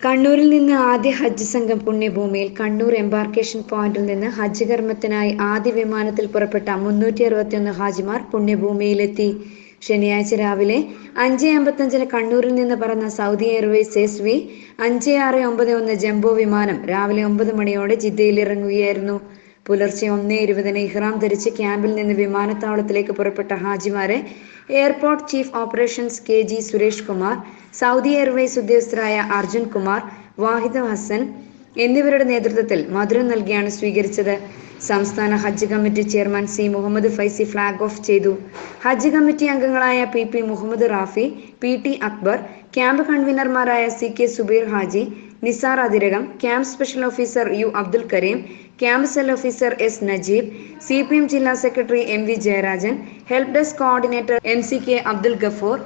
കണ്ണൂരിൽ നിന്ന് ആദ്യ ഹജ്ജ് സംഘം പുണ്യഭൂമിയിൽ കണ്ണൂർ എംബാർക്കേഷൻ പോയിന്റിൽ നിന്ന് ഹജ്ജ് കർമ്മത്തിനായി ആദ്യ വിമാനത്തിൽ പുറപ്പെട്ട മുന്നൂറ്റി അറുപത്തിയൊന്ന് ഹാജിമാർ പുണ്യഭൂമിയിലെത്തി. ശനിയാഴ്ച രാവിലെ അഞ്ച് അമ്പത്തഞ്ചിന് കണ്ണൂരിൽ നിന്ന് പറന്ന സൗദി എയർവേസ് എസ് വി അഞ്ച് ആറ് ഒമ്പത് ഒന്ന് ജംബോ വിമാനം രാവിലെ ഒമ്പത് മണിയോടെ ജിദ്ദയിൽ ഇറങ്ങുകയായിരുന്നു. പുലർച്ചെ ഒന്ന് ഇരുപതിന് ഇഹ്റാം ധരിച്ച് ക്യാമ്പിൽ നിന്ന് വിമാനത്താവളത്തിലേക്ക് പുറപ്പെട്ട ഹാജിമാരെ airport chief operations K G Suresh Kumar Saudi airways ഉദ്യോഗസ്ഥരായ Arjun Kumar Wahid Hasan എന്നിവരുടെ നേതൃത്വത്തിൽ മധുരം നൽകിയാണ് സ്വീകരിച്ചത്. സംസ്ഥാന ഹജ്ജ് committee chairman C Muhammad Faizi flag off ചെയ്തു. ഹജ്ജ് കമ്മിറ്റി അംഗങ്ങളായ P P Muhammad Rafi P T Akbar camp കൺവീനർമാരായ C K Subeer Haji Nisar Athirakam camp special officer U Abdul Kareem camp cell officer S Najeeb C P M ജില്ലാ secretary M V Jayarajan help desk coordinator M C K Abdul Gafoor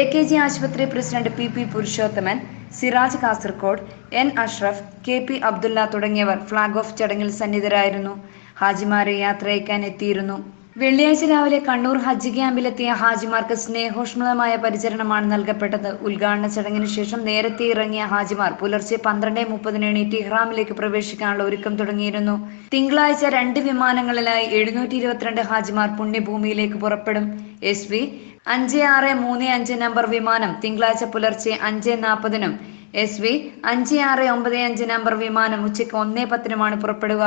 A K G ആശുപത്രി president P P Purushothaman Siraj Kasaragod N Ashraf K P Abdulla തുടങ്ങിയവർ flag off ചടങ്ങിൽ സന്നിധരായിരുന്നു. ഹാജിമാരെ യാത്രയക്കാൻ എത്തിയിരുന്നു. വെള്ളിയാഴ്ച രാവിലെ കണ്ണൂർ ഹജ്ജ് ക്യാമ്പിലെത്തിയ ഹാജിമാർക്ക് സ്നേഹോഷ്മളമായ പരിചരണമാണ് നൽകപ്പെട്ടത്. ഉദ്ഘാടന ചടങ്ങിന് ശേഷം നേരത്തെ ഇറങ്ങിയ ഹാജിമാർ പുലർച്ചെ പന്ത്രണ്ട് മുപ്പതിന് എണീറ്റ് ഇഹ്റാമിലേക്ക് പ്രവേശിക്കാനുള്ള ഒരുക്കം തുടങ്ങിയിരുന്നു. തിങ്കളാഴ്ച രണ്ട് വിമാനങ്ങളിലായി എഴുന്നൂറ്റി ഇരുപത്തിരണ്ട് ഹാജിമാർ പുണ്യഭൂമിയിലേക്ക് പുറപ്പെടും. എസ് വി അഞ്ച് ആറ് മൂന്ന് അഞ്ച് നമ്പർ വിമാനം തിങ്കളാഴ്ച പുലർച്ചെ അഞ്ച് നാൽപ്പതിനും എസ് വി അഞ്ച് ആറ് ഒമ്പത് അഞ്ച് നമ്പർ വിമാനം ഉച്ചയ്ക്ക് ഒന്നേ പത്തിനുമാണ് പുറപ്പെടുക.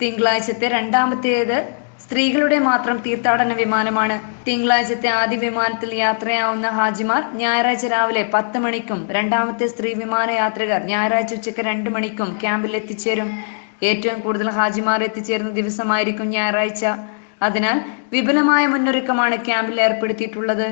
തിങ്കളാഴ്ചത്തെ രണ്ടാമത്തേത് സ്ത്രീകളുടെ മാത്രം തീർത്ഥാടന വിമാനമാണ്. തിങ്കളാഴ്ചത്തെ ആദ്യ വിമാനത്തിൽ യാത്രയാവുന്ന ഹാജിമാർ ഞായറാഴ്ച രാവിലെ പത്ത് മണിക്കും രണ്ടാമത്തെ സ്ത്രീ വിമാന യാത്രികർ ഞായറാഴ്ച ഉച്ചയ്ക്ക് രണ്ട് മണിക്കും ക്യാമ്പിൽ എത്തിച്ചേരും. ഏറ്റവും കൂടുതൽ ഹാജിമാർ എത്തിച്ചേരുന്ന ദിവസമായിരിക്കും ഞായറാഴ്ച. അതിനാൽ വിപുലമായ മുന്നൊരുക്കമാണ് ക്യാമ്പിൽ ഏർപ്പെടുത്തിയിട്ടുള്ളത്.